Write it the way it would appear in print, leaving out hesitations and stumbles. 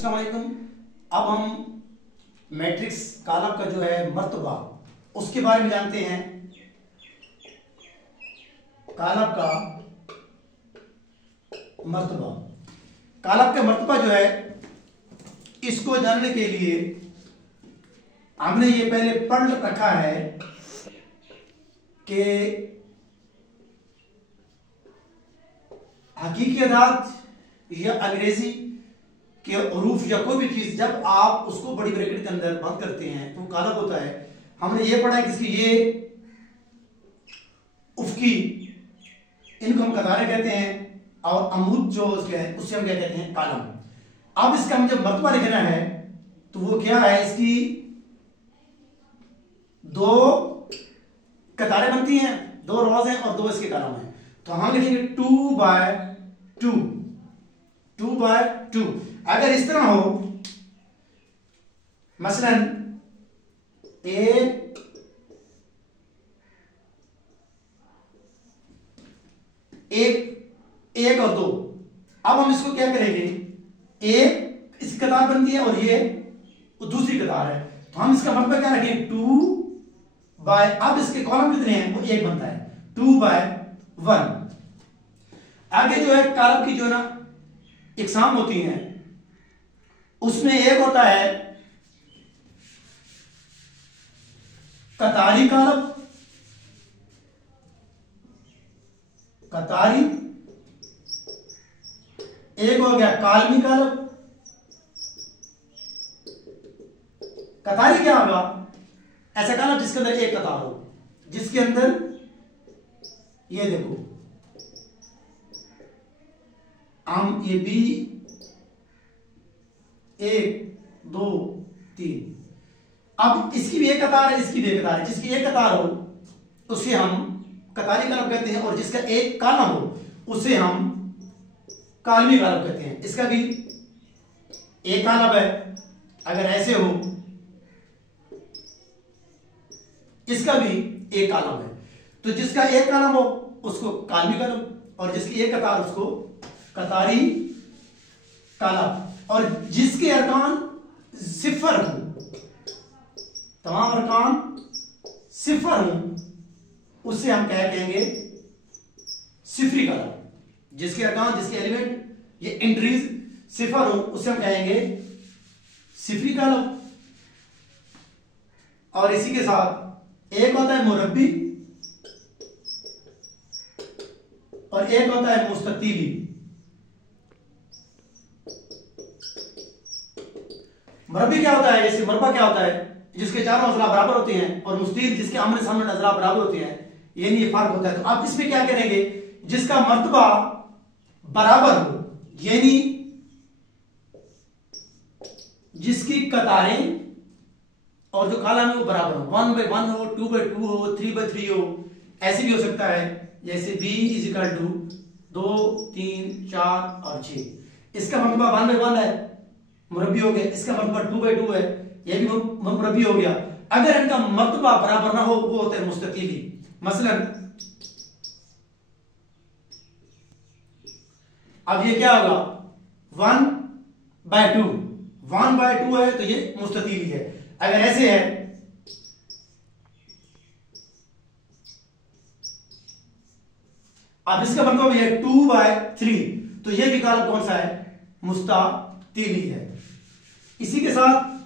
अस्सलाम वालेकुम। अब हम मैट्रिक्स कालब का जो है मर्तबा उसके बारे में जानते हैं। कालब का मर्तबा, कालब का मर्तबा जो है, इसको जानने के लिए हमने ये पहले पढ़ रखा है कि हकीकी अदाद या अंग्रेजी के हरूफ या कोई भी चीज जब आप उसको बड़ी ब्रैकेट के अंदर बंद करते हैं तो कालब होता है। हमने ये पढ़ा है कि इसकी ये उफ़की, इनको हम कतारें कहते हैं, और अमूद जो उसके है उससे हम क्या कहते हैं, कालम। अब इसका हम जब मर्तबा लिखना है तो वो क्या है, इसकी दो कतारें बनती हैं, दो रोज हैं और दो इसके कालम हैं। तो हम लिखेंगे 2/2, 2/2। अगर इस तरह हो, मसलन एक और दो, अब हम इसको क्या करेंगे, एक इसकी कतार बनती है और ये दूसरी कतार है, तो हम इसका मतलब क्या रखेंगे 2/, अब इसके कॉलम कितने हैं, वो एक बनता है 2/1। आगे जो है कालब की जो है ना इकसाम होती हैं, उसमें एक होता है कतारी कालब, कतारी, एक हो गया कालमी कालब। कतारी क्या होगा, ऐसा कालब जिसके अंदर एक कतार हो, जिसके अंदर ये देखो हम ये भी 1 2 3, अब इसकी भी एक कतार है, इसकी भी एक कतार है। जिसकी एक कतार हो उसे हम कतारी कालब कहते हैं, और जिसका एक कालम हो उसे हम कालमी कालब कहते हैं। इसका भी एक कालब है, अगर ऐसे हो, इसका भी एक कालम है। तो जिसका एक कालम हो उसको कालमी कालब, और जिसकी एक कतार उसको कतारी कालब। और जिसके अरकान सिफर हो, तमाम अरकान सिफर हो, उसे हम क्या कहेंगे, सिफरी कालब। जिसके अरकान, जिसके एलिमेंट, ये एंट्रीज सिफर हो, उसे हम कहेंगे सिफरी कालब। और इसी के साथ एक होता है मुरब्बी और एक होता है मुस्ततीली। मुरब्बी क्या होता है, जैसे मरबा क्या होता है, जिसके चारों अजला बराबर होते हैं, और मुस्तील जिसके आमने सामने अजला बराबर होते हैं, यानी ये फर्क होता है। तो आप इसमें क्या करेंगे, जिसका मर्तबा बराबर हो, यानी जिसकी कतारें और जो कालम है वो बराबर हो, 1/1 हो, 2/2 हो, 3/3 हो, ऐसे भी हो सकता है। जैसे b = 2 3 4 और 6, इसका मर्तबा 1/1 है, मुरब्बी हो गया। इसका मर्तबा 2/2 है, यह भी मुरब्बी हो गया। अगर इनका मर्तबा बराबर ना हो वो होता है मुस्ततीली। मसलन अब ये क्या होगा, 1/2, 1/2 है तो ये मुस्ततीली है। अगर ऐसे है, अब इसका मतलब ये 2/3, तो ये भी कालब कौन सा है, मुस्ततीली है। इसी के साथ